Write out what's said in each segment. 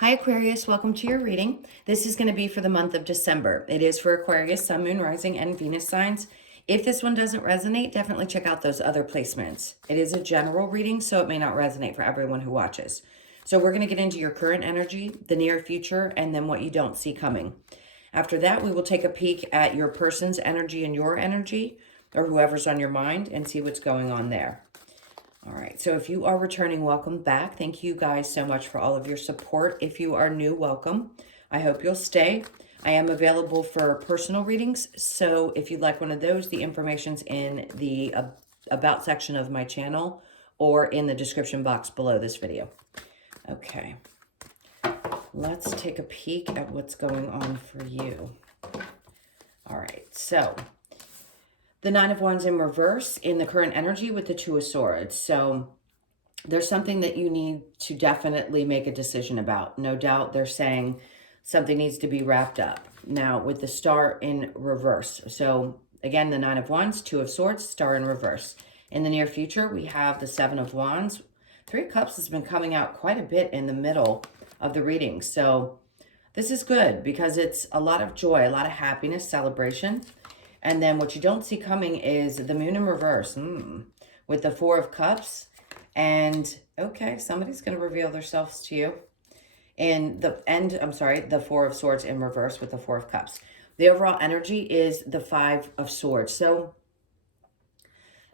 Hi Aquarius, welcome to your reading. This is going to be for the month of December. It is for Aquarius, Sun, Moon, Rising, and Venus signs. If this one doesn't resonate, definitely check out those other placements. It is a general reading, so it may not resonate for everyone who watches. So we're going to get into your current energy, the near future, and then what you don't see coming. After that, we will take a peek at your person's energy and your energy, or whoever's on your mind, and see what's going on there. All right, so if you are returning, welcome back. Thank you guys so much for all of your support. If you are new, welcome. I hope you'll stay. I am available for personal readings, so if you'd like one of those, the information's in the About section of my channel or in the description box below this video. Okay, let's take a peek at what's going on for you. All right, so the Nine of Wands in reverse in the current energy with the Two of Swords. So there's something that you need to definitely make a decision about. No doubt they're saying something needs to be wrapped up. Now with the Star in reverse. So again, the Nine of Wands, Two of Swords, Star in reverse. In the near future, we have the Seven of Wands. Three of Cups has been coming out quite a bit in the middle of the reading. So this is good because it's a lot of joy, a lot of happiness, celebration. And then what you don't see coming is the Moon in reverse with the Four of Cups. And okay, somebody's going to reveal themselves to you. And the Four of Swords in reverse with the Four of Cups. The overall energy is the Five of Swords. So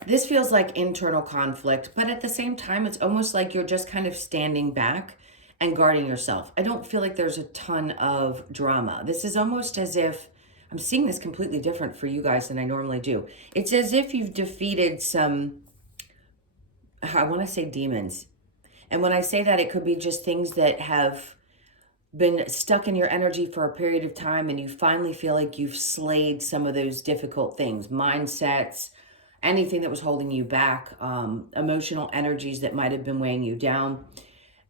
this feels like internal conflict, but at the same time, it's almost like you're just kind of standing back and guarding yourself. I don't feel like there's a ton of drama. This is almost as if I'm seeing this completely different for you guys than I normally do. It's as if you've defeated some, I want to say demons. And when I say that, it could be just things that have been stuck in your energy for a period of time, and you finally feel like you've slayed some of those difficult things, mindsets, anything that was holding you back, emotional energies that might have been weighing you down.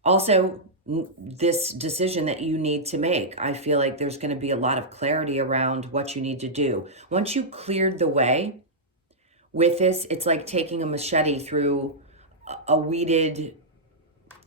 Also, this decision that you need to make. I feel like there's going to be a lot of clarity around what you need to do. Once you cleared the way with this, it's like taking a machete through a weeded,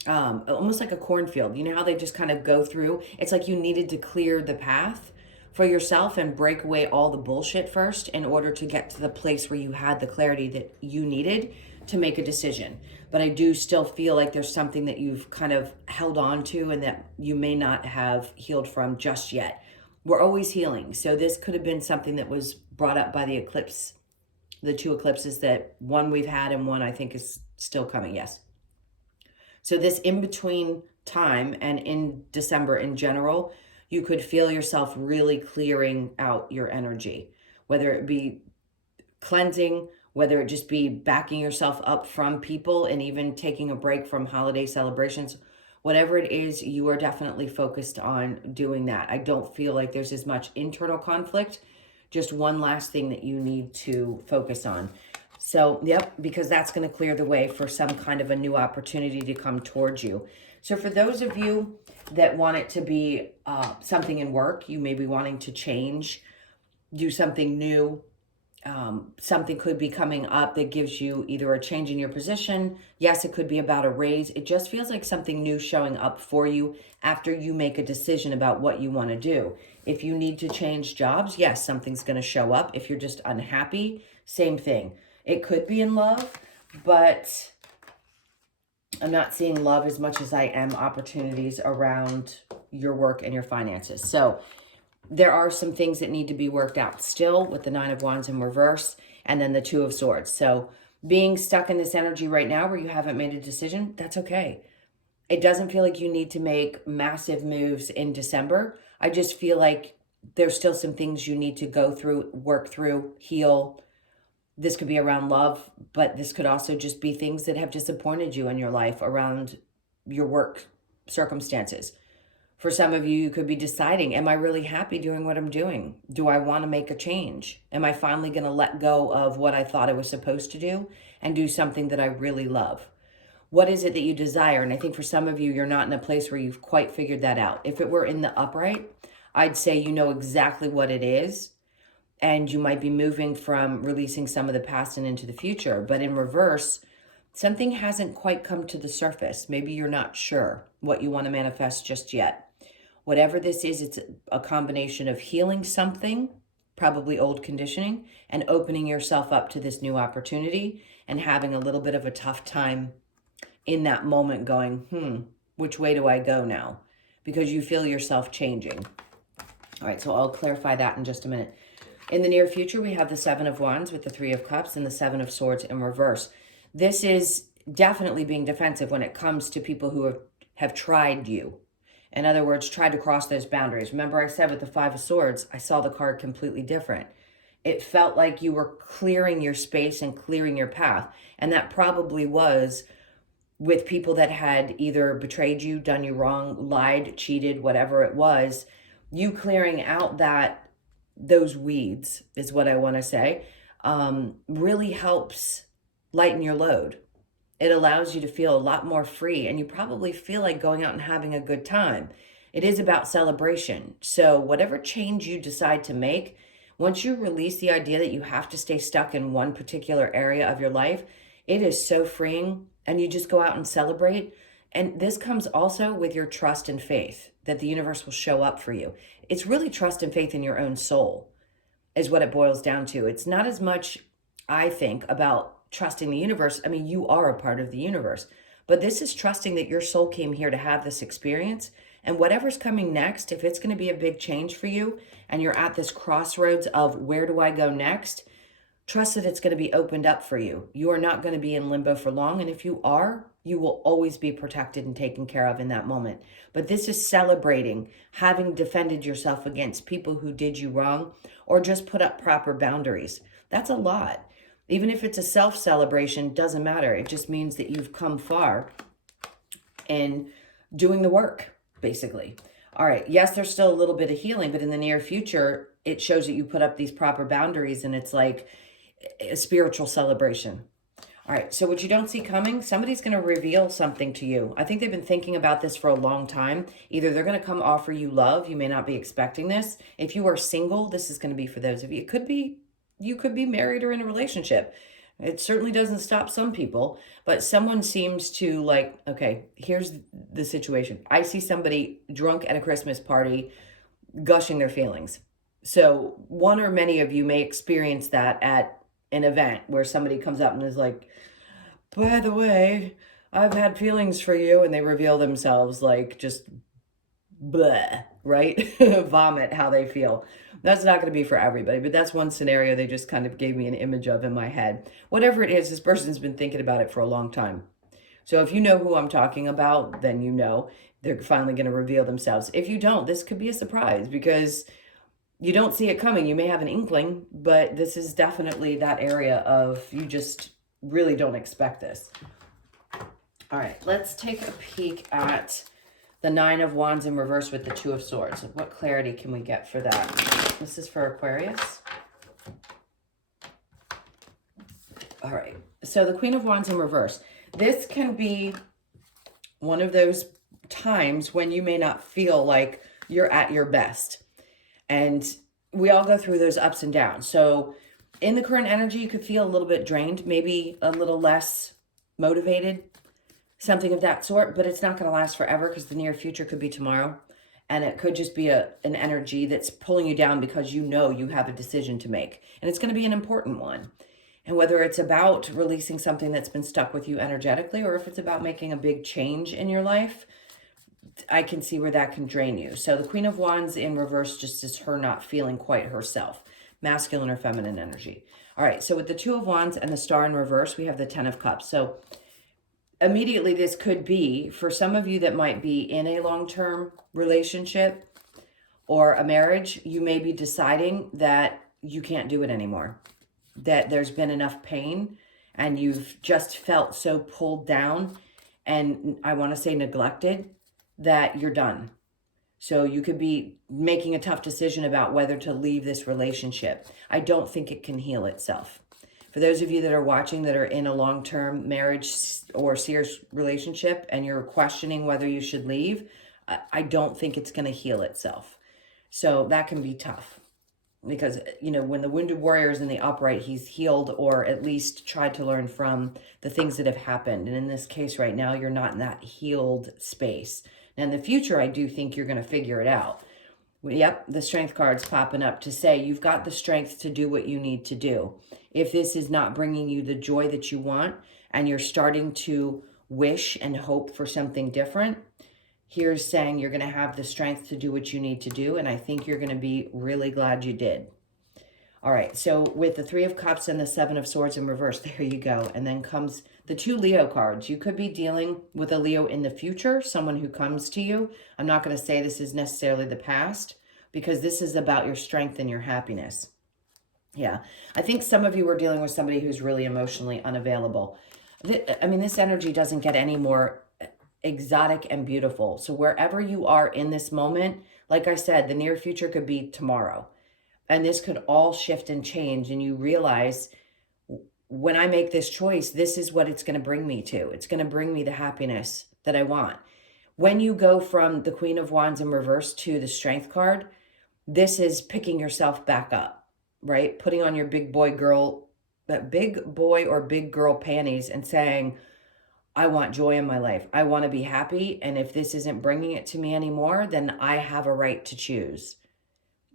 almost like a cornfield. You know how they just kind of go through? It's like you needed to clear the path for yourself and break away all the bullshit first in order to get to the place where you had the clarity that you needed to make a decision. But I do still feel like there's something that you've kind of held on to and that you may not have healed from just yet. We're always healing. So this could have been something that was brought up by the eclipse, the two eclipses, that one we've had and one I think is still coming. Yes. So this in-between time and in December in general, you could feel yourself really clearing out your energy, whether it be cleansing, whether it just be backing yourself up from people and even taking a break from holiday celebrations. Whatever it is, you are definitely focused on doing that. I don't feel like there's as much internal conflict, just one last thing that you need to focus on. So, yep, because that's going to clear the way for some kind of a new opportunity to come towards you. So for those of you that want it to be something in work, you may be wanting to change, do something new. Something could be coming up that gives you either a change in your position. Yes, it could be about a raise. It just feels like something new showing up for you after you make a decision about what you want to do. If you need to change jobs, yes, something's going to show up. If you're just unhappy, same thing. It could be in love, but I'm not seeing love as much as I am opportunities around your work and your finances. So there are some things that need to be worked out still with the Nine of Wands in reverse and then the Two of Swords. So being stuck in this energy right now where you haven't made a decision, that's okay. It doesn't feel like you need to make massive moves in December. I just feel like there's still some things you need to go through, work through, heal. This could be around love, but this could also just be things that have disappointed you in your life around your work circumstances. For some of you, you could be deciding, am I really happy doing what I'm doing? Do I want to make a change? Am I finally going to let go of what I thought I was supposed to do and do something that I really love? What is it that you desire? And I think for some of you, you're not in a place where you've quite figured that out. If it were in the upright, I'd say you know exactly what it is. And you might be moving from releasing some of the past and into the future. But in reverse, something hasn't quite come to the surface. Maybe you're not sure what you want to manifest just yet. Whatever this is, it's a combination of healing something, probably old conditioning, and opening yourself up to this new opportunity and having a little bit of a tough time in that moment going, which way do I go now? Because you feel yourself changing. All right, so I'll clarify that in just a minute. In the near future, we have the Seven of Wands with the Three of Cups and the Seven of Swords in reverse. This is definitely being defensive when it comes to people who have tried you. In other words, tried to cross those boundaries. Remember I said with the Five of Swords, I saw the card completely different. It felt like you were clearing your space and clearing your path. And that probably was with people that had either betrayed you, done you wrong, lied, cheated, whatever it was. You clearing out those weeds is what I want to say, really helps lighten your load. It allows you to feel a lot more free, and you probably feel like going out and having a good time. It is about celebration. So whatever change you decide to make, once you release the idea that you have to stay stuck in one particular area of your life, it is so freeing, and you just go out and celebrate. And this comes also with your trust and faith that the universe will show up for you. It's really trust and faith in your own soul is what it boils down to. It's not as much, I think, about trusting the universe. I mean, you are a part of the universe, but this is trusting that your soul came here to have this experience, and whatever's coming next, if it's going to be a big change for you and you're at this crossroads of where do I go next, trust that it's going to be opened up for you. You are not going to be in limbo for long, and if you are, you will always be protected and taken care of in that moment. But this is celebrating having defended yourself against people who did you wrong or just put up proper boundaries. That's a lot. Even if it's a self-celebration, doesn't matter. It just means that you've come far in doing the work, basically. All right, yes, there's still a little bit of healing, but in the near future, it shows that you put up these proper boundaries, and it's like a spiritual celebration. All right, so what you don't see coming, somebody's going to reveal something to you. I think they've been thinking about this for a long time. Either they're going to come offer you love. You may not be expecting this. If you are single, this is going to be for those of you. It could be, you could be married or in a relationship. It certainly doesn't stop some people, but someone seems to like, okay, here's the situation. I see somebody drunk at a Christmas party gushing their feelings. So one or many of you may experience that at an event where somebody comes up and is like, by the way, I've had feelings for you, and they reveal themselves like just bleh, right? Vomit how they feel. That's not going to be for everybody, but that's one scenario they just kind of gave me an image of in my head. Whatever it is, this person's been thinking about it for a long time. So if you know who I'm talking about, then you know they're finally going to reveal themselves. If you don't, this could be a surprise because you don't see it coming. You may have an inkling, but this is definitely that area of you just really don't expect this. All right, let's take a peek at the Nine of Wands in reverse with the Two of Swords. What clarity can we get for that? This is for Aquarius. All right, so the Queen of Wands in reverse. This can be one of those times when you may not feel like you're at your best. And we all go through those ups and downs. So in the current energy, you could feel a little bit drained, maybe a little less motivated, something of that sort, but it's not going to last forever because the near future could be tomorrow. And it could just be an energy that's pulling you down because you know you have a decision to make. And it's going to be an important one. And whether it's about releasing something that's been stuck with you energetically, or if it's about making a big change in your life, I can see where that can drain you. So the Queen of Wands in reverse just is her not feeling quite herself, masculine or feminine energy. All right, so with the Two of Wands and the Star in reverse, we have the Ten of Cups. So immediately this could be, for some of you that might be in a long-term relationship or a marriage, you may be deciding that you can't do it anymore, that there's been enough pain and you've just felt so pulled down and I want to say neglected that you're done. So you could be making a tough decision about whether to leave this relationship. I don't think it can heal itself. For those of you that are watching that are in a long-term marriage or serious relationship and you're questioning whether you should leave, I don't think it's going to heal itself. So that can be tough. because, you know, when the wounded warrior is in the upright, he's healed or at least tried to learn from the things that have happened. And in this case right now, you're not in that healed space. Now in the future, I do think you're going to figure it out. Yep, the strength card's popping up to say you've got the strength to do what you need to do. If this is not bringing you the joy that you want and you're starting to wish and hope for something different, here's saying you're going to have the strength to do what you need to do, and I think you're going to be really glad you did. All right, so with the Three of Cups and the Seven of Swords in reverse, there you go. And then comes the two Leo cards. You could be dealing with a Leo in the future, someone who comes to you. I'm not going to say this is necessarily the past, because this is about your strength and your happiness. Yeah, I think some of you are dealing with somebody who's really emotionally unavailable. I mean, this energy doesn't get any more exotic and beautiful. So wherever you are in this moment, like I said, the near future could be tomorrow. And this could all shift and change. And you realize, when I make this choice, this is what it's going to bring me to. It's going to bring me the happiness that I want. When you go from the Queen of Wands in reverse to the Strength card, this is picking yourself back up, right? Putting on your big boy or big girl panties and saying, I want joy in my life. I want to be happy. And if this isn't bringing it to me anymore, then I have a right to choose.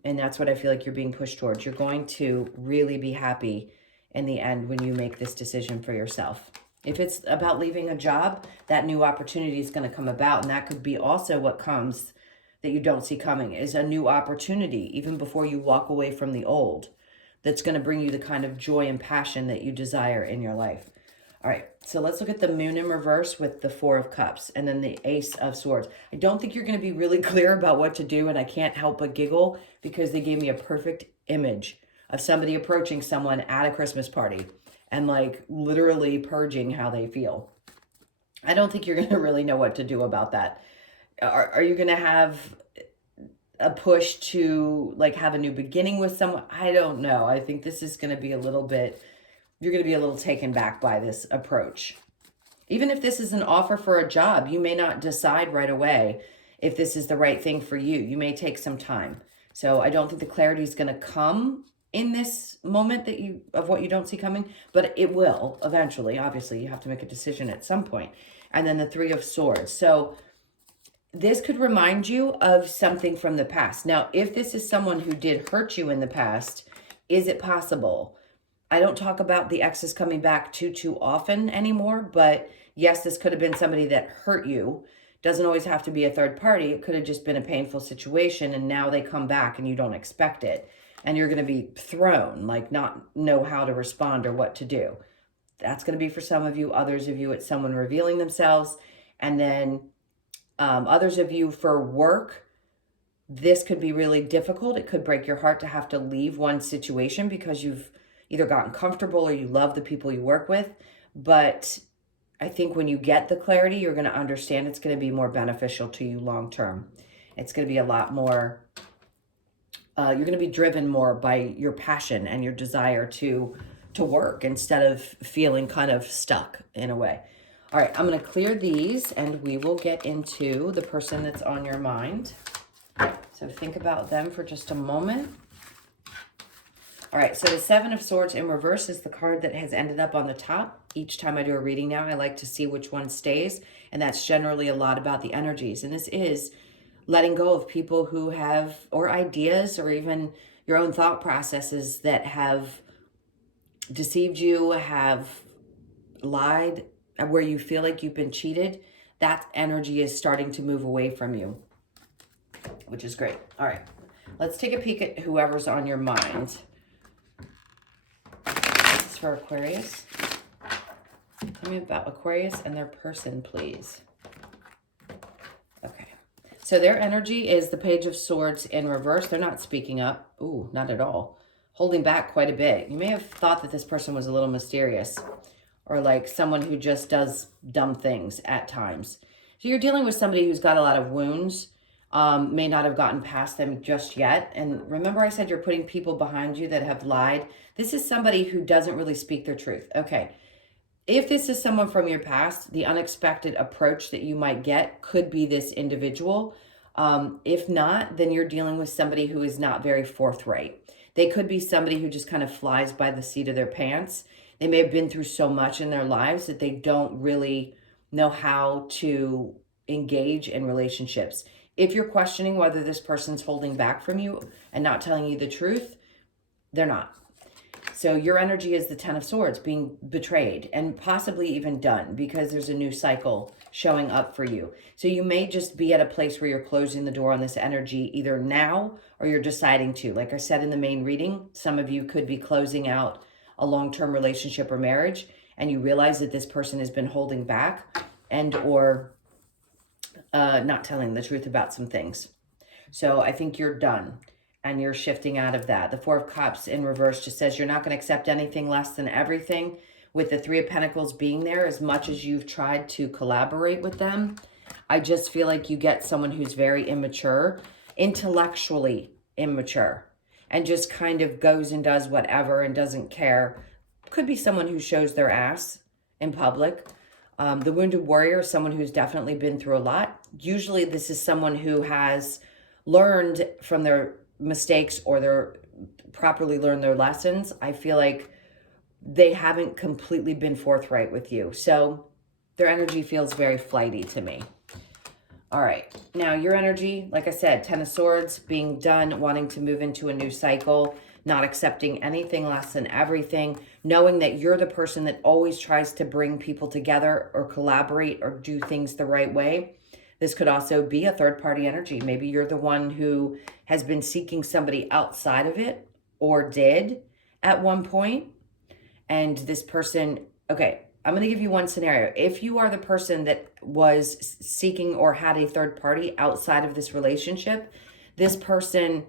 And that's what I feel like you're being pushed towards. You're going to really be happy in the end when you make this decision for yourself. If it's about leaving a job, that new opportunity is going to come about. And that could be also what comes that you don't see coming, is a new opportunity, even before you walk away from the old, that's going to bring you the kind of joy and passion that you desire in your life. All right, so let's look at the Moon in reverse with the Four of Cups and then the Ace of Swords. I don't think you're going to be really clear about what to do, and I can't help but giggle because they gave me a perfect image of somebody approaching someone at a Christmas party and like literally purging how they feel. I don't think you're going to really know what to do about that. Are you going to have a push to like have a new beginning with someone? I don't know. I think this is going to be a little bit... You're going to be a little taken back by this approach. Even if this is an offer for a job, you may not decide right away if this is the right thing for you. You may take some time. So I don't think the clarity is going to come in this moment of what you don't see coming, but it will eventually. Obviously, you have to make a decision at some point. And then the Three of Swords. So this could remind you of something from the past. Now, if this is someone who did hurt you in the past, is it possible? I don't talk about the exes coming back too often anymore, but yes, this could have been somebody that hurt you. Doesn't always have to be a third party. It could have just been a painful situation, and now they come back and you don't expect it. And you're going to be thrown, like not know how to respond or what to do. That's going to be for some of you. Others of you, it's someone revealing themselves. And then others of you for work, this could be really difficult. It could break your heart to have to leave one situation because you've either gotten comfortable or you love the people you work with. But I think when you get the clarity, you're going to understand it's going to be more beneficial to you long term. It's going to be a lot more, you're going to be driven more by your passion and your desire to work instead of feeling kind of stuck in a way. All right, I'm going to clear these and we will get into the person that's on your mind. So think about them for just a moment. All right, so the Seven of Swords in reverse is the card that has ended up on the top. Each time I do a reading now, I like to see which one stays, and that's generally a lot about the energies. And this is letting go of people who have, or ideas, or even your own thought processes that have deceived you, have lied, where you feel like you've been cheated. That energy is starting to move away from you, which is great. All right, let's take a peek at whoever's on your mind. For Aquarius. Tell me about Aquarius and their person, please. Okay. So their energy is the Page of Swords in reverse. They're not speaking up. Ooh, not at all. Holding back quite a bit. You may have thought that this person was a little mysterious or like someone who just does dumb things at times. So you're dealing with somebody who's got a lot of wounds, may not have gotten past them just yet. And remember I said you're putting people behind you that have lied. This is somebody who doesn't really speak their truth. Okay. If this is someone from your past, the unexpected approach that you might get could be this individual. If not, then you're dealing with somebody who is not very forthright. They could be somebody who just kind of flies by the seat of their pants. They may have been through so much in their lives that they don't really know how to engage in relationships. If you're questioning whether this person's holding back from you and not telling you the truth, they're not. So your energy is the Ten of Swords, being betrayed and possibly even done, because there's a new cycle showing up for you. So you may just be at a place where you're closing the door on this energy either now or you're deciding to. Like I said in the main reading, some of you could be closing out a long-term relationship or marriage, and you realize that this person has been holding back and or not telling the truth about some things. So I think you're done and you're shifting out of that. The Four of Cups in reverse just says you're not going to accept anything less than everything, with the Three of Pentacles being there. As much as you've tried to collaborate with them, I just feel like you get someone who's very immature, intellectually immature, and just kind of goes and does whatever and doesn't care. Could be someone who shows their ass in public. The Wounded Warrior is someone who's definitely been through a lot. Usually this is someone who has learned from their mistakes or they're properly learned their lessons. I feel like they haven't completely been forthright with you. So their energy feels very flighty to me. All right. Now your energy, like I said, Ten of Swords, being done, wanting to move into a new cycle, not accepting anything less than everything, knowing that you're the person that always tries to bring people together or collaborate or do things the right way. This could also be a third-party energy. Maybe you're the one who has been seeking somebody outside of it or did at one point. And this person, okay, I'm going to give you one scenario. If you are the person that was seeking or had a third party outside of this relationship, this person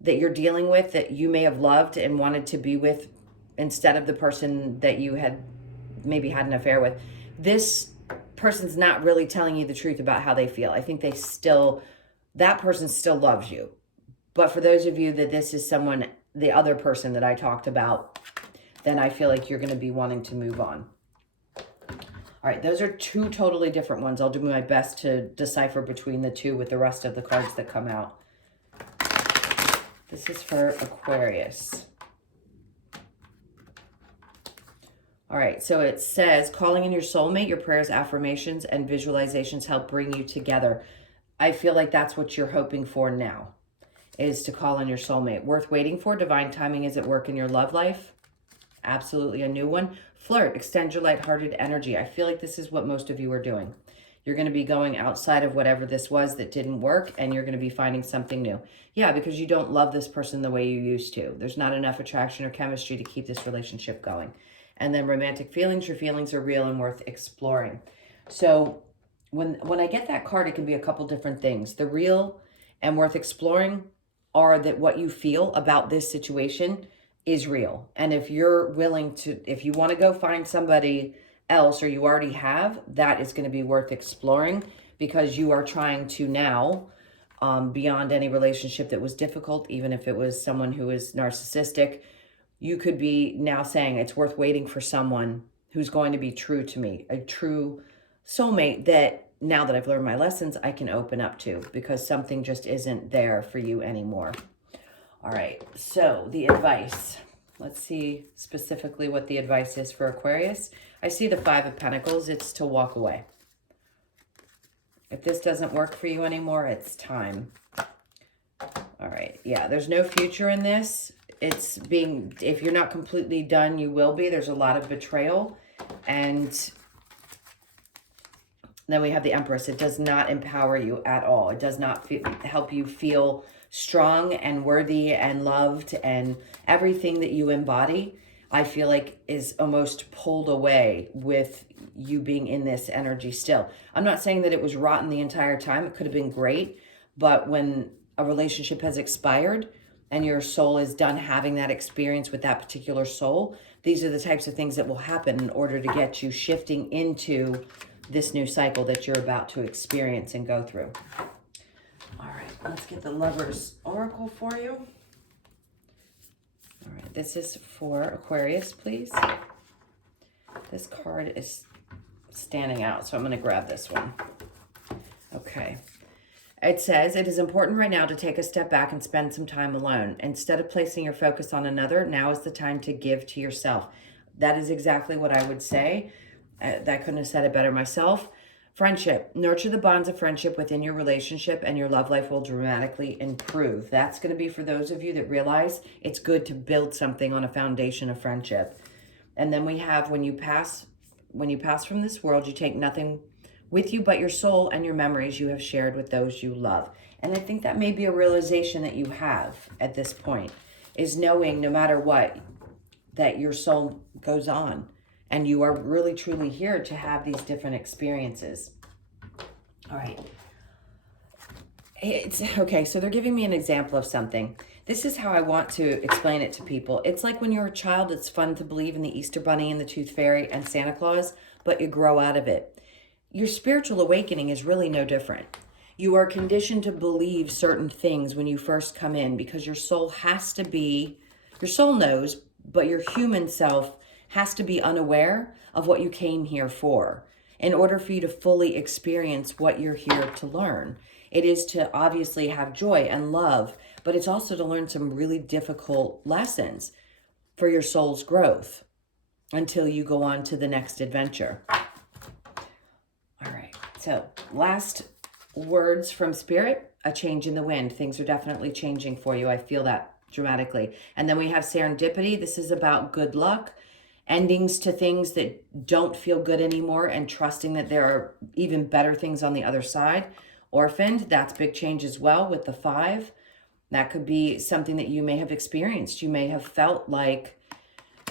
that you're dealing with that you may have loved and wanted to be with instead of the person that you had maybe had an affair with, this person's not really telling you the truth about how they feel. I think that person still loves you. But for those of you that this is someone, the other person that I talked about, then I feel like you're going to be wanting to move on. All right, those are two totally different ones. I'll do my best to decipher between the two with the rest of the cards that come out. This is for Aquarius. All right, so it says, calling in your soulmate, your prayers, affirmations, and visualizations help bring you together. I feel like that's what you're hoping for now, is to call in your soulmate. Worth waiting for. Divine timing is at work in your love life. Absolutely a new one. Flirt, extend your lighthearted energy. I feel like this is what most of you are doing. You're going to be going outside of whatever this was that didn't work, and you're going to be finding something new. Yeah, because you don't love this person the way you used to. There's not enough attraction or chemistry to keep this relationship going. And then romantic feelings, your feelings are real and worth exploring. So when I get that card, it can be a couple different things. The real and worth exploring are that what you feel about this situation is real. And if you're willing to, if you want to go find somebody else, or you already have, that is going to be worth exploring, because you are trying to now, beyond any relationship that was difficult, even if it was someone who is narcissistic, you could be now saying it's worth waiting for someone who's going to be true to me, a true soulmate that now that I've learned my lessons, I can open up to, because something just isn't there for you anymore. All right, so the advice. Let's see specifically what the advice is for Aquarius. I see the Five of Pentacles. It's to walk away. If this doesn't work for you anymore, it's time. All right, yeah, there's no future in this. It's being, if you're not completely done, you will be. There's a lot of betrayal. And then we have the Empress. It does not empower you at all. It does not help you feel strong and worthy and loved, and everything that you embody, I feel like is almost pulled away with you being in this energy still. I'm not saying that it was rotten the entire time. It could have been great, but when a relationship has expired and your soul is done having that experience with that particular soul, these are the types of things that will happen in order to get you shifting into this new cycle that you're about to experience and go through. All right, let's get the Lover's Oracle for you. All right, this is for Aquarius, please. This card is standing out, so I'm going to grab this one. Okay. It says, it is important right now to take a step back and spend some time alone. Instead of placing your focus on another, now is the time to give to yourself. That is exactly what I would say. I couldn't have said it better myself. Friendship. Nurture the bonds of friendship within your relationship and your love life will dramatically improve. That's going to be for those of you that realize it's good to build something on a foundation of friendship. And then we have when you pass from this world, you take nothing with you but your soul and your memories you have shared with those you love. And I think that may be a realization that you have at this point, is knowing no matter what, that your soul goes on and you are really truly here to have these different experiences. All right. It's okay. So they're giving me an example of something. This is how I want to explain it to people. It's like when you're a child, it's fun to believe in the Easter Bunny and the Tooth Fairy and Santa Claus, but you grow out of it. Your spiritual awakening is really no different. You are conditioned to believe certain things when you first come in because your soul knows, but your human self has to be unaware of what you came here for in order for you to fully experience what you're here to learn. It is to obviously have joy and love, but it's also to learn some really difficult lessons for your soul's growth until you go on to the next adventure. All right, so last words from Spirit, a change in the wind. Things are definitely changing for you. I feel that dramatically. And then we have serendipity. This is about good luck, endings to things that don't feel good anymore, and trusting that there are even better things on the other side. Orphaned, that's big change as well with the 5. That could be something that you may have experienced. You may have felt like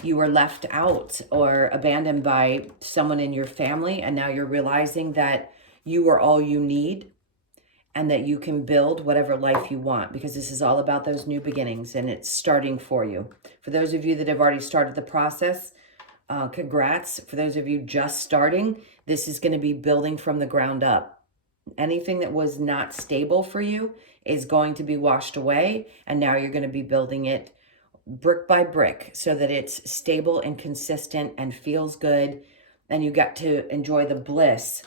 you were left out or abandoned by someone in your family, and now you're realizing that you are all you need and that you can build whatever life you want, because this is all about those new beginnings and it's starting for you. For those of you that have already started the process, congrats. For those of you just starting, this is going to be building from the ground up. Anything that was not stable for you is going to be washed away, and now you're going to be building it brick by brick so that it's stable and consistent and feels good, and you get to enjoy the bliss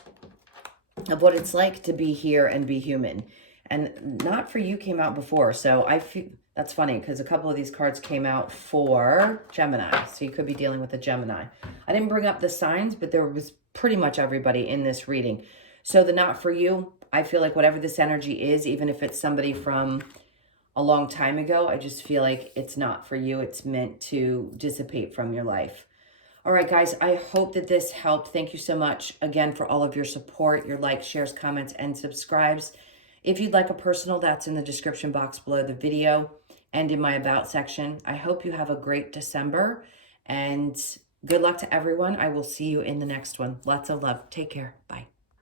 of what it's like to be here and be human. And Not For You came out before, so I feel that's funny because a couple of these cards came out for Gemini, so you could be dealing with a Gemini. I didn't bring up the signs, but there was pretty much everybody in this reading. So the Not For You, I feel like whatever this energy is, even if it's somebody from a long time ago, I just feel like it's not for you. It's meant to dissipate from your life. All right, guys, I hope that this helped. Thank you so much again for all of your support, your likes, shares, comments, and subscribes. If you'd like a personal, that's in the description box below the video and in my About section. I hope you have a great December, and good luck to everyone. I will see you in the next one. Lots of love. Take care. Bye.